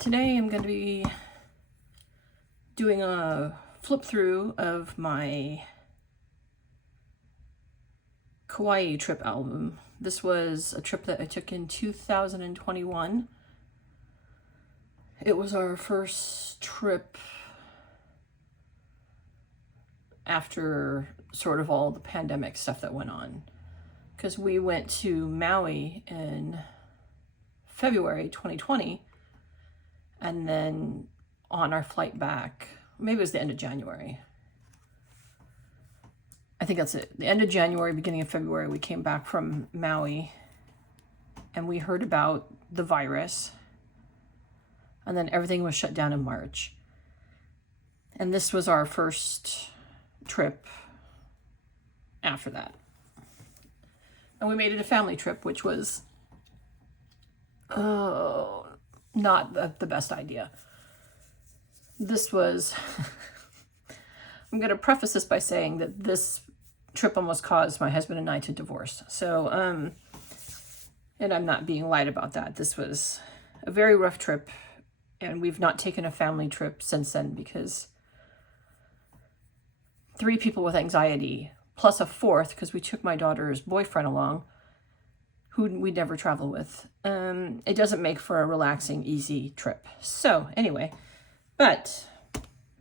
Today I'm going to be doing a flip through of my Kauai trip album. This was a trip that I took in 2021. It was our first trip after sort of all the pandemic stuff that went on, because we went to Maui in February 2020, and then on our flight back, maybe it was the end of January. I think that's it. The end of January, beginning of February, we came back from Maui and we heard about the virus, and then everything was shut down in March. And this was our first trip after that. And we made it a family trip, which was not the best idea. This was, I'm going to preface this by saying that this trip almost caused my husband and I to divorce. So, and I'm not being light about that. This was a very rough trip, and we've not taken a family trip since then because 3 people with anxiety, plus a 4th, because we took my daughter's boyfriend along, who we'd never travel with. It doesn't make for a relaxing, easy trip. So anyway, but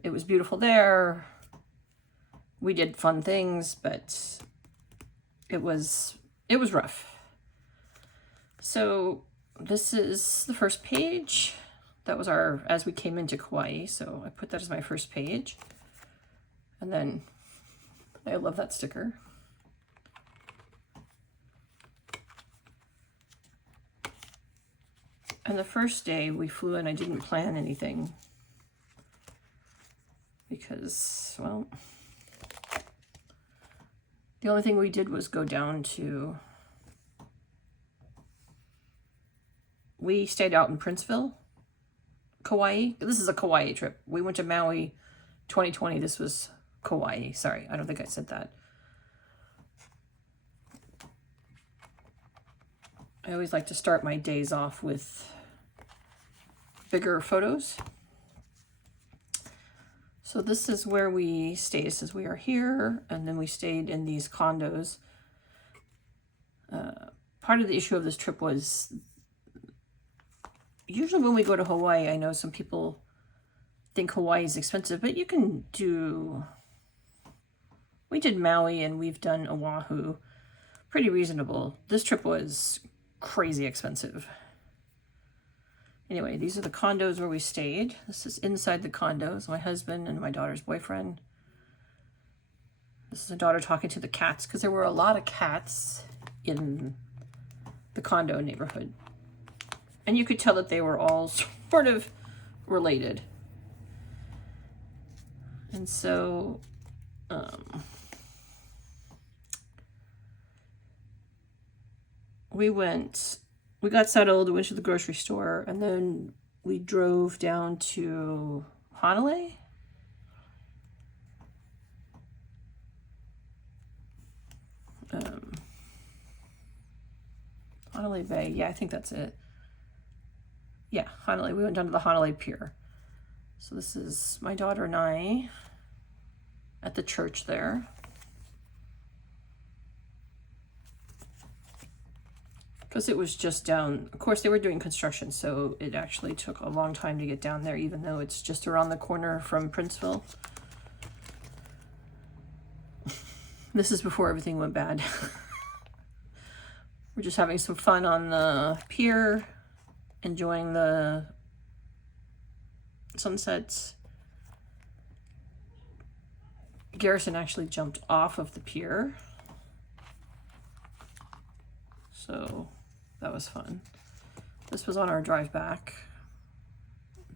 it was beautiful there. We did fun things, but it was rough. So this is the first page. That was as we came into Kauai. So I put that as my first page. And then I love that sticker. And the first day we flew in, I didn't plan anything because, well, the only thing we did was go down to, we stayed out in Princeville, Kauai. This is a Kauai trip. We went to Maui 2020. This was Kauai. Sorry, I don't think I said that. I always like to start my days off with bigger photos. So this is where we stayed. It says we are here, and then we stayed in these condos. Part of the issue of this trip was, usually when we go to Hawaii, I know some people think Hawaii is expensive, but you can do, we did Maui and we've done Oahu, pretty reasonable. This trip was crazy expensive. Anyway, these are the condos where we stayed. This is inside the condos, my husband and my daughter's boyfriend. This is a daughter talking to the cats, because there were a lot of cats in the condo neighborhood. And you could tell that they were all sort of related. And so, we got settled, we went to the grocery store, and then we drove down to Honolulu. Honolulu Bay, yeah, I think that's it. Yeah, Honolulu, we went down to the Honolulu Pier. So this is my daughter and I at the church there. Because it was just down, of course they were doing construction, so it actually took a long time to get down there, even though it's just around the corner from Princeville. This is before everything went bad. We're just having some fun on the pier, enjoying the sunsets. Garrison actually jumped off of the pier, so that was fun. This was on our drive back.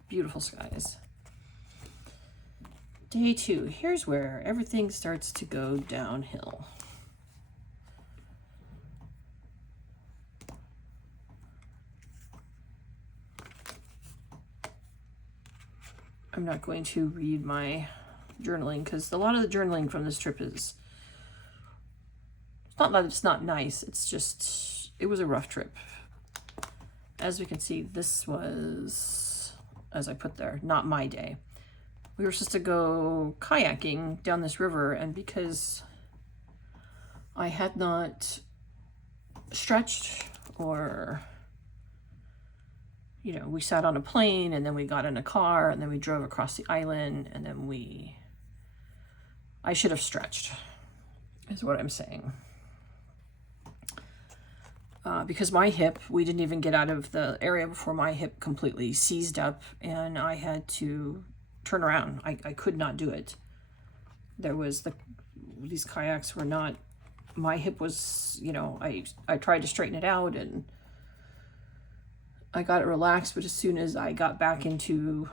Beautiful skies. Day 2. Here's where everything starts to go downhill. I'm not going to read my journaling because a lot of the journaling from this trip is, it's not that it's not nice, it's just, it was a rough trip. As we can see, this was as I put there, not my day. We were supposed to go kayaking down this river, and because I had not stretched, or, you know, we sat on a plane and then we got in a car and then we drove across the island, and then I should have stretched, is what I'm saying. Because my hip, we didn't even get out of the area before my hip completely seized up, and I had to turn around. I could not do it. There was these kayaks were not, my hip was, you know, I tried to straighten it out and I got it relaxed, but as soon as I got back into,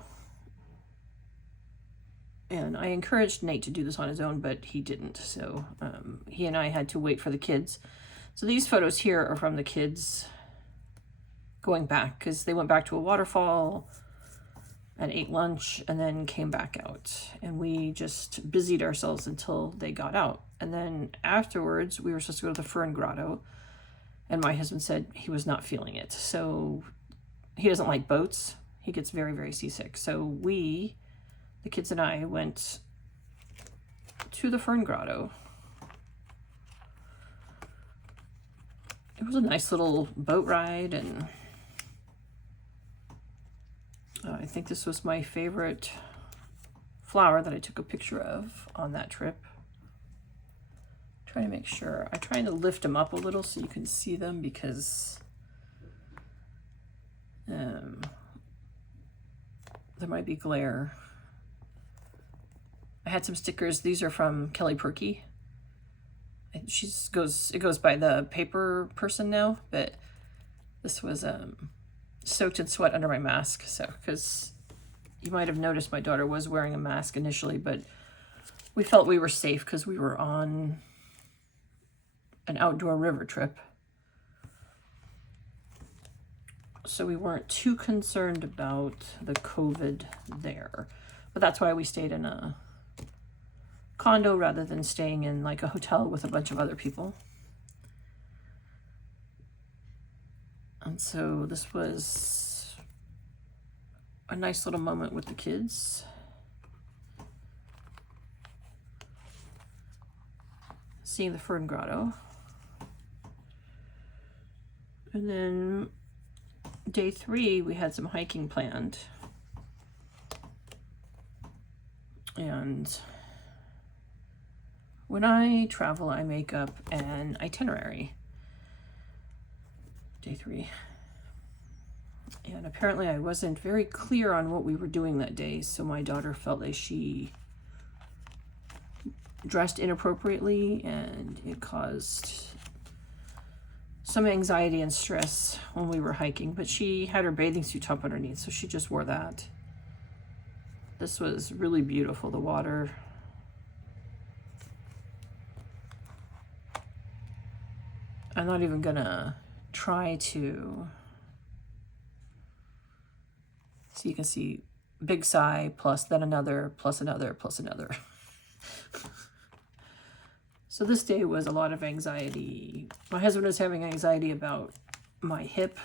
and I encouraged Nate to do this on his own, but he didn't. So he and I had to wait for the kids. So these photos here are from the kids going back, because they went back to a waterfall and ate lunch and then came back out. And we just busied ourselves until they got out. And then afterwards, we were supposed to go to the Fern Grotto. And my husband said he was not feeling it. So he doesn't like boats. He gets very, very seasick. So the kids and I, went to the Fern Grotto. It was a nice little boat ride, and I think this was my favorite flower that I took a picture of on that trip. Trying to make sure. I'm trying to lift them up a little so you can see them, because there might be glare. I had some stickers. These are from Kelly Perky. It goes by the paper person now, but this was soaked in sweat under my mask. So, because you might have noticed my daughter was wearing a mask initially, but we felt we were safe because we were on an outdoor river trip. So we weren't too concerned about the COVID there. But that's why we stayed in a condo rather than staying in like a hotel with a bunch of other people. And so this was a nice little moment with the kids. Seeing the Fern Grotto. And then day 3, we had some hiking planned. And when I travel, I make up an itinerary. Day 3. And apparently I wasn't very clear on what we were doing that day, so my daughter felt like she dressed inappropriately, and it caused some anxiety and stress when we were hiking. But she had her bathing suit top underneath, so she just wore that. This was really beautiful, the water. I'm not even gonna try to, so you can see big sigh, plus then another, plus another, plus another. So this day was a lot of anxiety. My husband was having anxiety about my hip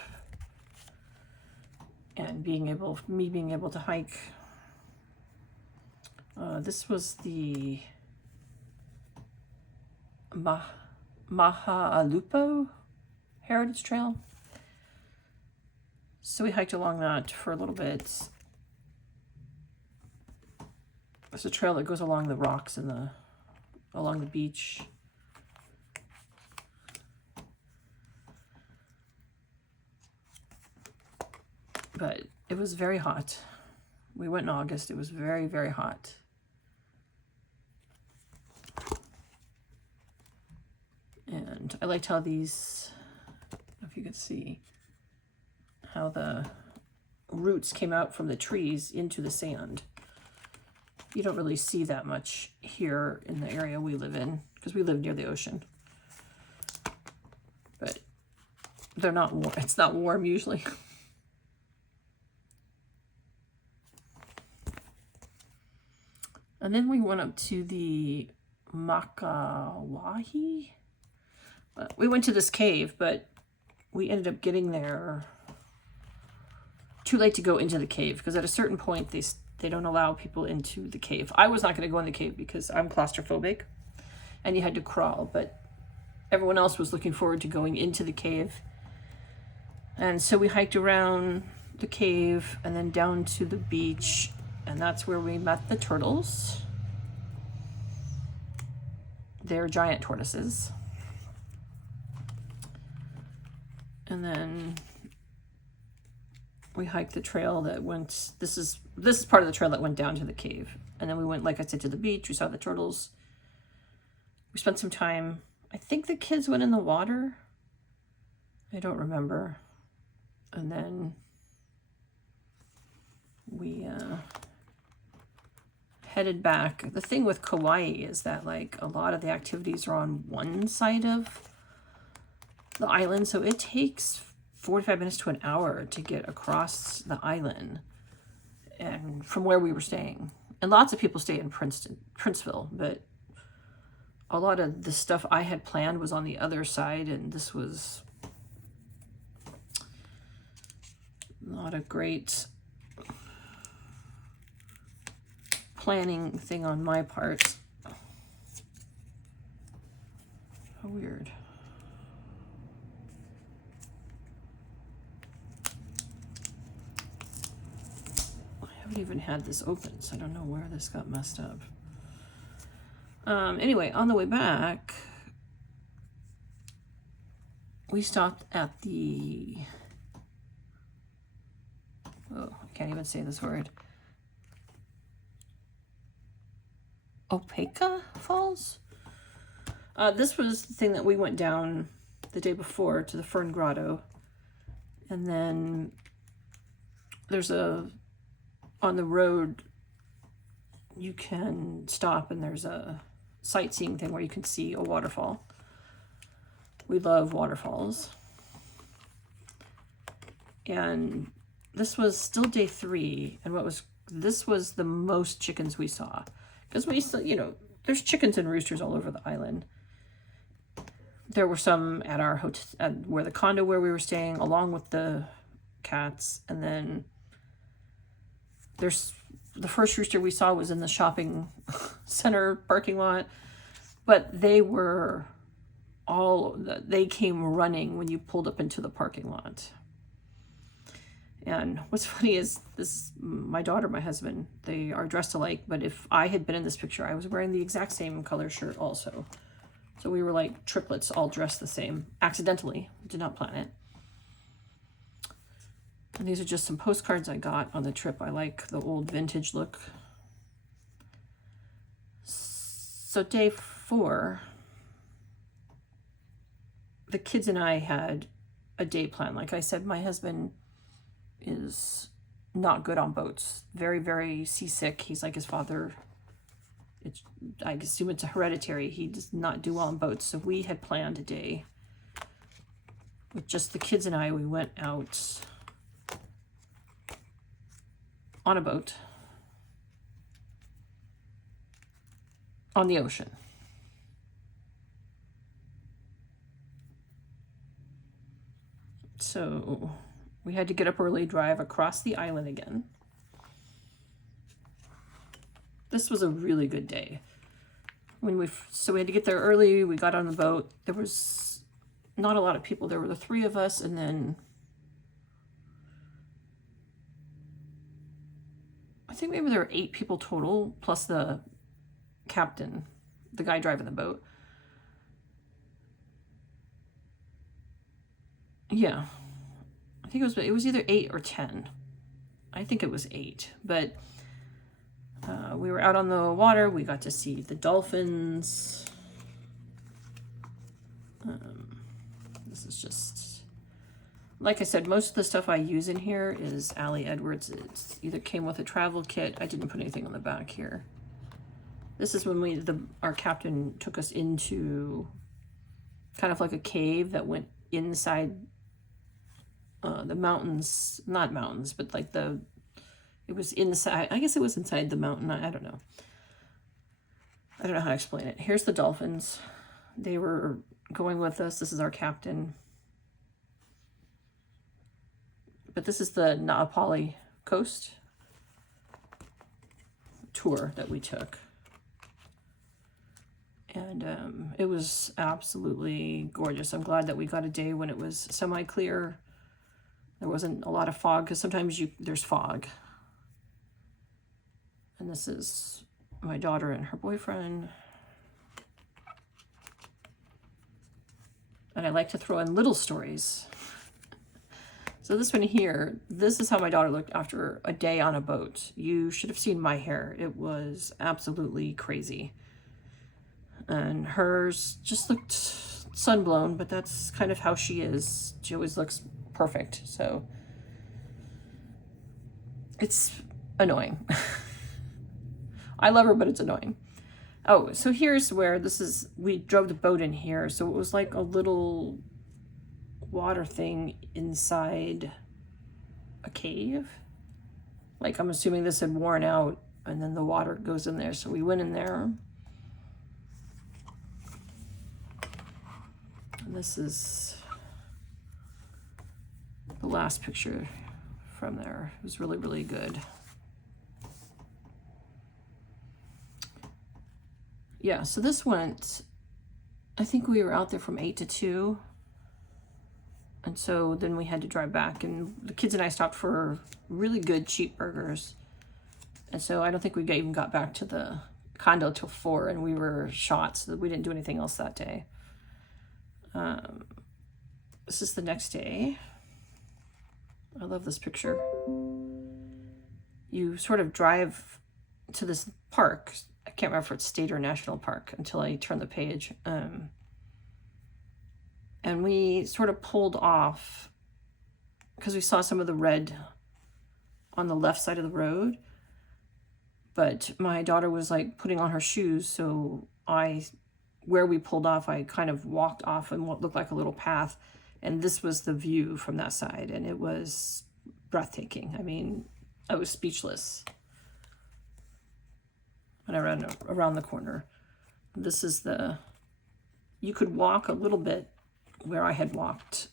and me being able to hike. This was the Mahaalupo Heritage Trail. So we hiked along that for a little bit. It's a trail that goes along the rocks and along the beach. But it was very hot. We went in August. It was very, very hot. And I liked how these, if you could see, how the roots came out from the trees into the sand. You don't really see that much here in the area we live in, because we live near the ocean. But they're not warm. It's not warm usually. And then we went up to the Makawahi. We went to this cave, but we ended up getting there too late to go into the cave, because at a certain point they don't allow people into the cave. I was not going to go in the cave because I'm claustrophobic, and you had to crawl, but everyone else was looking forward to going into the cave. And so we hiked around the cave and then down to the beach, and that's where we met the turtles. They're giant tortoises. And then we hiked the trail that went, this is part of the trail that went down to the cave. And then we went, like I said, to the beach. We saw the turtles. We spent some time, I think the kids went in the water. I don't remember. And then we headed back. The thing with Kauai is that like a lot of the activities are on one side of the island, so it takes 45 minutes to an hour to get across the island, and from where we were staying. And lots of people stay in Princeville, but a lot of the stuff I had planned was on the other side, and this was not a great planning thing on my part. How weird. I haven't even had this open, so I don't know where this got messed up. Anyway, on the way back, we stopped at the, oh, I can't even say this word, Opeka Falls? This was the thing that we went down the day before to the Fern Grotto. And then there's on the road, you can stop and there's a sightseeing thing where you can see a waterfall. We love waterfalls. And this was still day 3. And this was the most chickens we saw. Because we still, you know, there's chickens and roosters all over the island. There were some at our hotel, where the condo where we were staying, along with the cats. And then there's the first rooster we saw was in the shopping center parking lot. But they came running when you pulled up into the parking lot. And what's funny is my daughter, my husband, they are dressed alike, but if I had been in this picture, I was wearing the exact same color shirt also. So we were like triplets, all dressed the same, accidentally, did not plan it. And these are just some postcards I got on the trip. I like the old vintage look. So day 4, the kids and I had a day plan. Like I said, my husband is not good on boats. Very, very seasick. He's like his father. I assume it's a hereditary. He does not do well on boats. So we had planned a day with just the kids and I. We went out on a boat on the ocean. So we had to get up early, drive across the island again. This was a really good day. So we had to get there early. We got on the boat. There was not a lot of people. There were the 3 of us, and then I think maybe there were 8 people total, plus the captain, the guy driving the boat. Yeah. I think it was either 8 or 10. I think it was 8, but we were out on the water. We got to see the dolphins. This is just, like I said, most of the stuff I use in here is Allie Edwards. It's either came with a travel kit. I didn't put anything on the back here. This is when our captain took us into kind of like a cave that went inside the mountains, not mountains, but like it was inside, I guess it was inside the mountain. I don't know. I don't know how to explain it. Here's the dolphins. They were going with us. This is our captain. But this is the Naapali coast tour that we took. And it was absolutely gorgeous. I'm glad that we got a day when it was semi-clear. There wasn't a lot of fog, because sometimes there's fog. And this is my daughter and her boyfriend. And I like to throw in little stories. So this one here, this is how my daughter looked after a day on a boat. You should have seen my hair. It was absolutely crazy. And hers just looked sunblown, but that's kind of how she is. She always looks perfect. So it's annoying. I love her, but it's annoying. Oh, so here's where we drove the boat in here. So it was like a little water thing inside a cave. Like, I'm assuming this had worn out and then the water goes in there. So we went in there. And this is the last picture from there. It was really, really good. Yeah, so this went, I think we were out there from 8 to 2. And so then we had to drive back, and the kids and I stopped for really good cheap burgers. And so I don't think we even got back to the condo till 4, and we were shot, so we didn't do anything else that day. This is the next day. I love this picture. You sort of drive to this park. I can't remember if it's state or national park until I turn the page. And we sort of pulled off because we saw some of the red on the left side of the road. But my daughter was like putting on her shoes, so where we pulled off, I kind of walked off in what looked like a little path, and this was the view from that side, and it was breathtaking. I mean, I was speechless when I ran around the corner. This is you could walk a little bit where I had walked.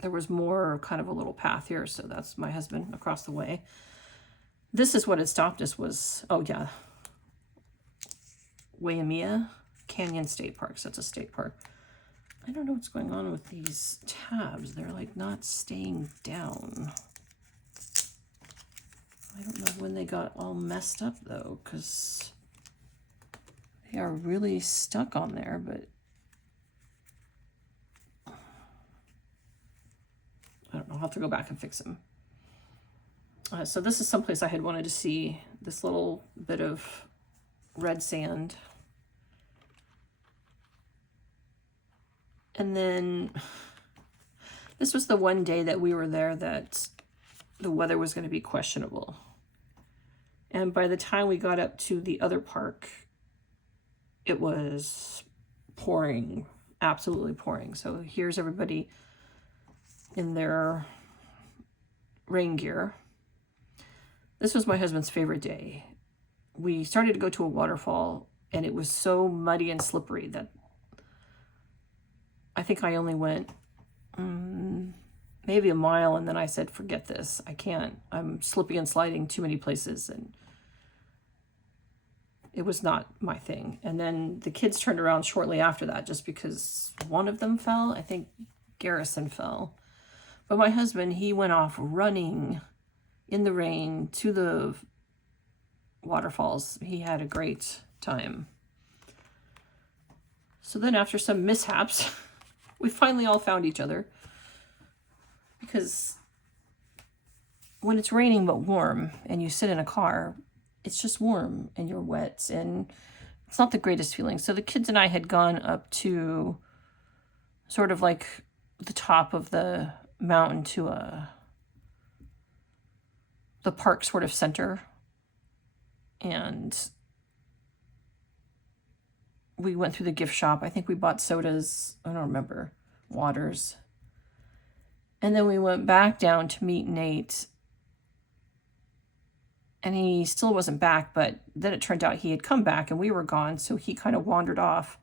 There was more kind of a little path here, so that's my husband across the way. This is what had stopped us was, oh yeah, Waimea Canyon State Park. So that's a state park. I don't know what's going on with these tabs. They're like not staying down. I don't know when they got all messed up though, because they are really stuck on there, but I don't know. I'll have to go back and fix them. So this is someplace I had wanted to see, this little bit of red sand. And then this was the one day that we were there that the weather was going to be questionable. And by the time we got up to the other park, it was pouring, absolutely pouring. So here's everybody in their rain gear. This was my husband's favorite day. We started to go to a waterfall, and it was so muddy and slippery that I think I only went maybe a mile, and then I said, forget this. I can't. I'm slipping and sliding too many places, and it was not my thing. And then the kids turned around shortly after that just because one of them fell. I think Garrison fell. But my husband, he went off running in the rain to the waterfalls. He had a great time. So then after some mishaps, we finally all found each other. Because when it's raining but warm and you sit in a car, it's just warm and you're wet and it's not the greatest feeling. So the kids and I had gone up to sort of like the top of the mountain to the park sort of center. And we went through the gift shop. I think we bought sodas. I don't remember. Waters. And then we went back down to meet Nate. And he still wasn't back, but then it turned out he had come back and we were gone. So he kind of wandered off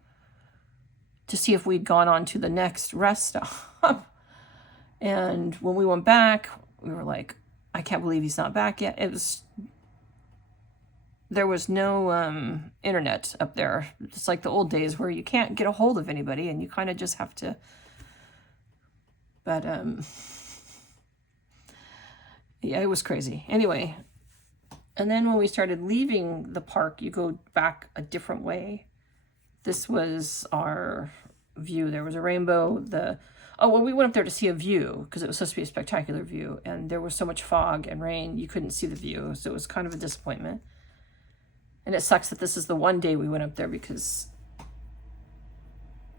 to see if we'd gone on to the next rest stop. And when we went back, we were like, I can't believe he's not back yet. There was no internet up there. It's like the old days where you can't get a hold of anybody and you kind of just have to, but yeah, it was crazy. Anyway, and then when we started leaving the park, you go back a different way. This was our view. There was a rainbow. Oh, well, we went up there to see a view because it was supposed to be a spectacular view, and there was so much fog and rain, you couldn't see the view, so it was kind of a disappointment. And it sucks that this is the one day we went up there because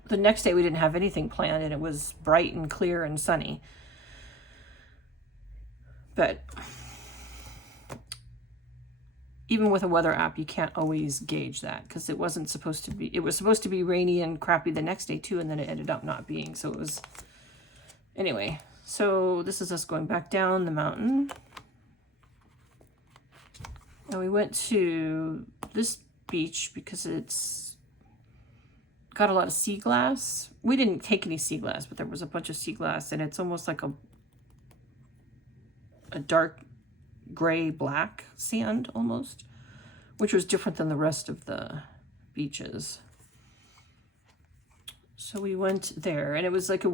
the next day we didn't have anything planned and it was bright and clear and sunny. But even with a weather app, you can't always gauge that because it wasn't supposed to be. It was supposed to be rainy and crappy the next day too, and then it ended up not being. So it was, anyway. So this is us going back down the mountain. And we went to this beach because it's got a lot of sea glass. We didn't take any sea glass, but there was a bunch of sea glass, and it's almost like a dark gray black sand almost, which was different than the rest of the beaches. So we went there, and it was like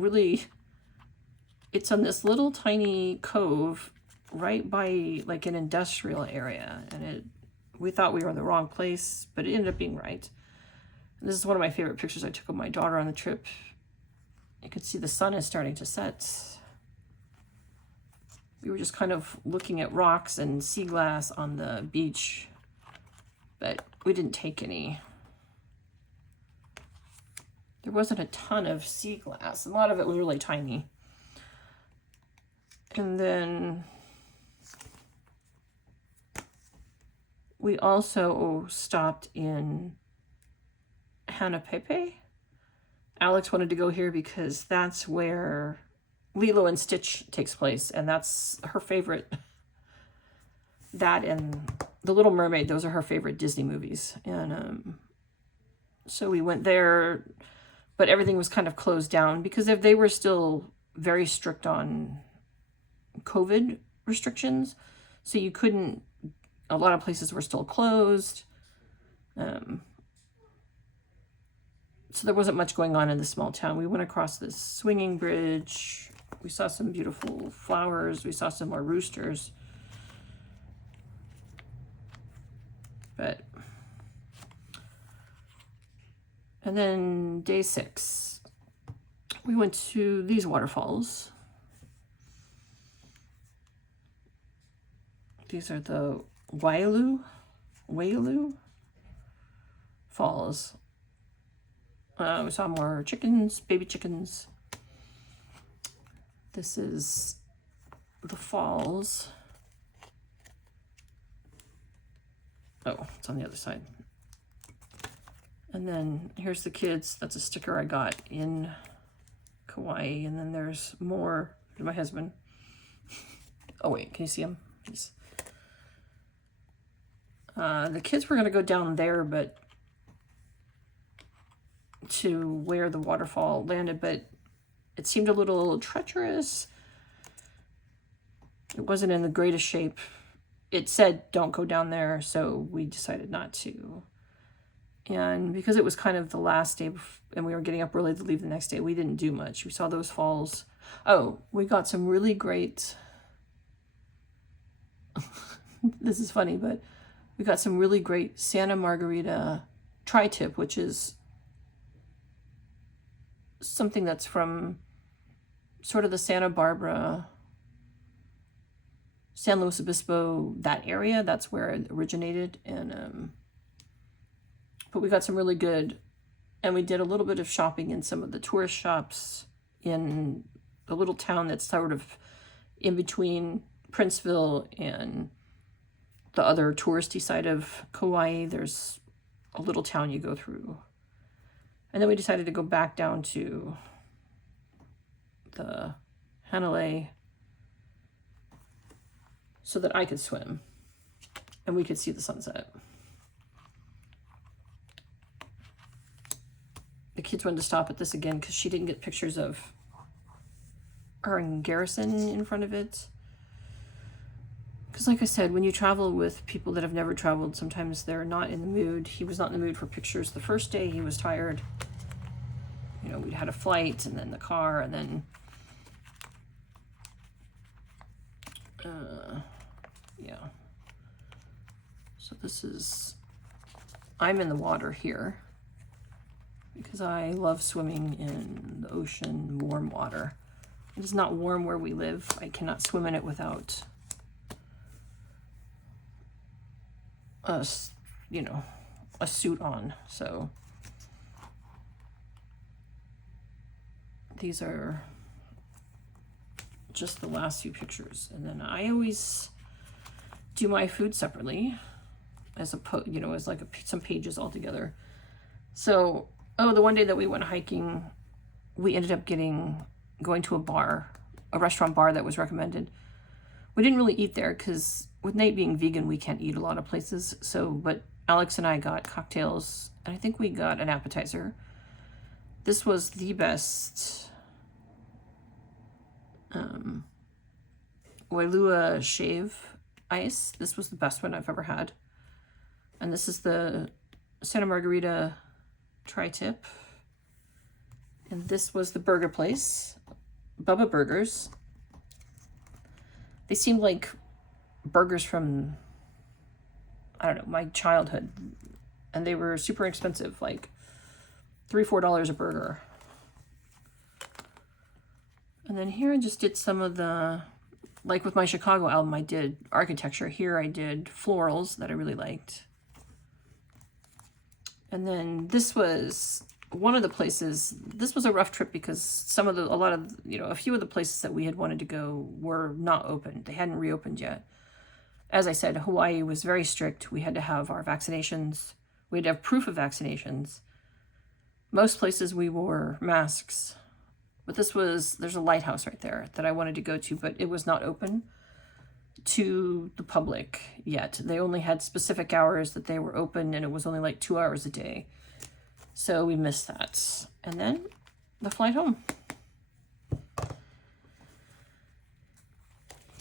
it's on this little tiny cove right by like an industrial area, and we thought we were in the wrong place, but it ended up being right. And this is one of my favorite pictures I took of my daughter on the trip. You could see the sun is starting to set. We were just kind of looking at rocks and sea glass on the beach, but we didn't take any. There wasn't a ton of sea glass. A lot of it was really tiny. And then we also stopped in Hanapepe. Alex wanted to go here because that's where Lilo and Stitch takes place, and that's her favorite. That and The Little Mermaid, those are her favorite Disney movies. And so we went there, but everything was kind of closed down because if they were still very strict on COVID restrictions, so you couldn't, a lot of places were still closed. So there wasn't much going on in the small town. We went across this swinging bridge. We saw some beautiful flowers. We saw some more roosters. And then day 6, we went to these waterfalls. These are the Wailu Falls. We saw more chickens, baby chickens. This is the falls. Oh, it's on the other side. And then here's the kids. That's a sticker I got in Kauai. And then there's more. There's my husband. Oh, wait, can you see him? He's... the kids were going to go down there, but to where the waterfall landed, but it seemed a little treacherous. It wasn't in the greatest shape. It said don't go down there, so we decided not to. And because it was kind of the last day and we were getting up early to leave the next day, we didn't do much. We saw those falls. Oh, we got some really great this is funny, but we got some really great Santa Margarita tri-tip, which is something that's from sort of the Santa Barbara, San Luis Obispo, that area. That's where it originated. And but we got some really good, and we did a little bit of shopping in some of the tourist shops in the little town that's sort of in between Princeville and the other touristy side of Kauai. There's a little town you go through. And then we decided to go back down to the Hanalei so that I could swim and we could see the sunset. The kids wanted to stop at this again because she didn't get pictures of or in Garrison in front of it. Because like I said, when you travel with people that have never traveled, sometimes they're not in the mood. He was not in the mood for pictures the first day. He was tired. You know, we'd had a flight and then the car and then yeah. So this is, I'm in the water here because I love swimming in the ocean, warm water. It is not warm where we live. I cannot swim in it without you know, a suit on. So these are just the last few pictures, and then I always do my food separately as you know, as like some pages all together. So the one day that we went hiking, we ended up going to a restaurant bar that was recommended. We didn't really eat there because with Nate being vegan, we can't eat a lot of places. So, but Alex and I got cocktails, and I think we got an appetizer. This was the best Wailua shave ice. This was the best one I've ever had. And this is the Santa Margarita tri-tip. And this was the burger place, Bubba Burgers. They seemed like burgers from, I don't know, my childhood. And they were super expensive, like $3-4 a burger. And then here I just did some of the, like with my Chicago album, I did architecture. Here I did florals that I really liked. And then this was one of the places, this was a rough trip because a few of the places that we had wanted to go were not open. They hadn't reopened yet. As I said, Hawaii was very strict. We had to have our vaccinations. We had to have proof of vaccinations. Most places we wore masks. But there's a lighthouse right there that I wanted to go to, but it was not open to the public yet. They only had specific hours that they were open, and it was only like 2 hours a day. So we missed that. And then the flight home.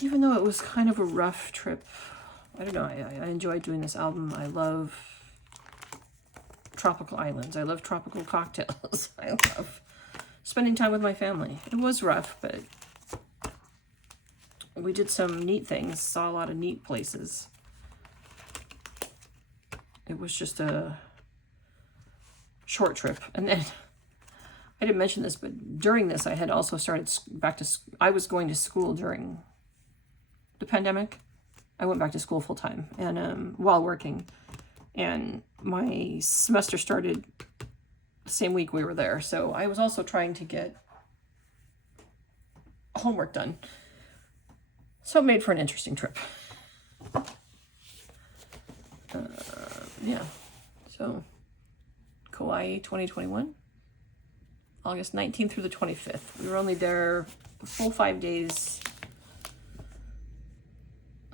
Even though it was kind of a rough trip, I don't know, I enjoyed doing this album. I love tropical islands. I love tropical cocktails. I love spending time with my family. It was rough, but we did some neat things, saw a lot of neat places. It was just a short trip. And then, I didn't mention this, but during this, I had also started I was going to school during the pandemic. I went back to school full time and while working. And my semester started the same week we were there. So I was also trying to get homework done. So it made for an interesting trip. Yeah. So Kauai 2021, August 19th through the 25th. We were only there the full 5 days.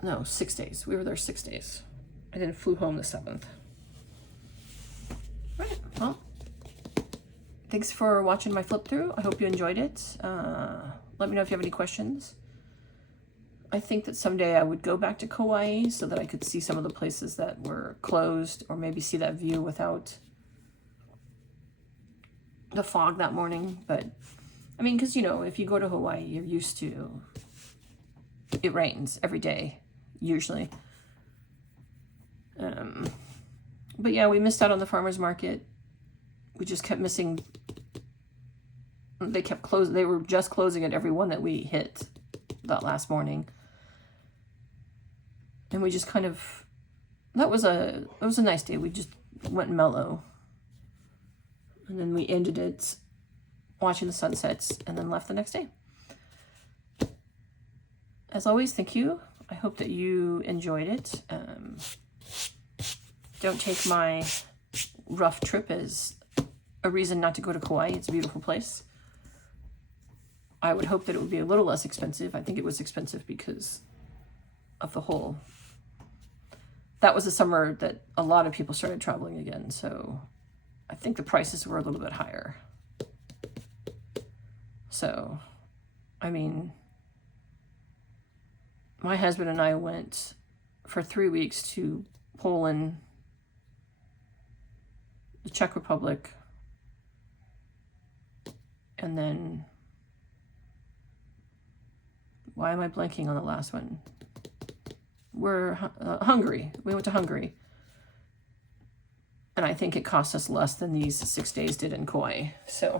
No, 6 days. We were there 6 days. And then flew home the 7th. Right. Well, thanks for watching my flip through. I hope you enjoyed it. Let me know if you have any questions. I think that someday I would go back to Kauai so that I could see some of the places that were closed, or maybe see that view without the fog that morning. But I mean, because, you know, if you go to Hawaii, you're used to, it rains every day, usually. But yeah, we missed out on the farmer's market. We just kept missing. They kept closing. They were just closing at every one that we hit that last morning. And we just kind of, it was a nice day. We just went mellow. And then we ended it watching the sunsets and then left the next day. As always, thank you. I hope that you enjoyed it. Don't take my rough trip as a reason not to go to Kauai. It's a beautiful place. I would hope that it would be a little less expensive. I think it was expensive because of the whole, that was the summer that a lot of people started traveling again. So I think the prices were a little bit higher. So I mean, my husband and I went for 3 weeks to Poland, the Czech Republic, and then, why am I blanking on the last one? We're Hungary. We went to Hungary. And I think it cost us less than these 6 days did in Kauai. So,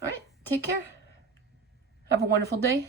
all right, take care. Have a wonderful day.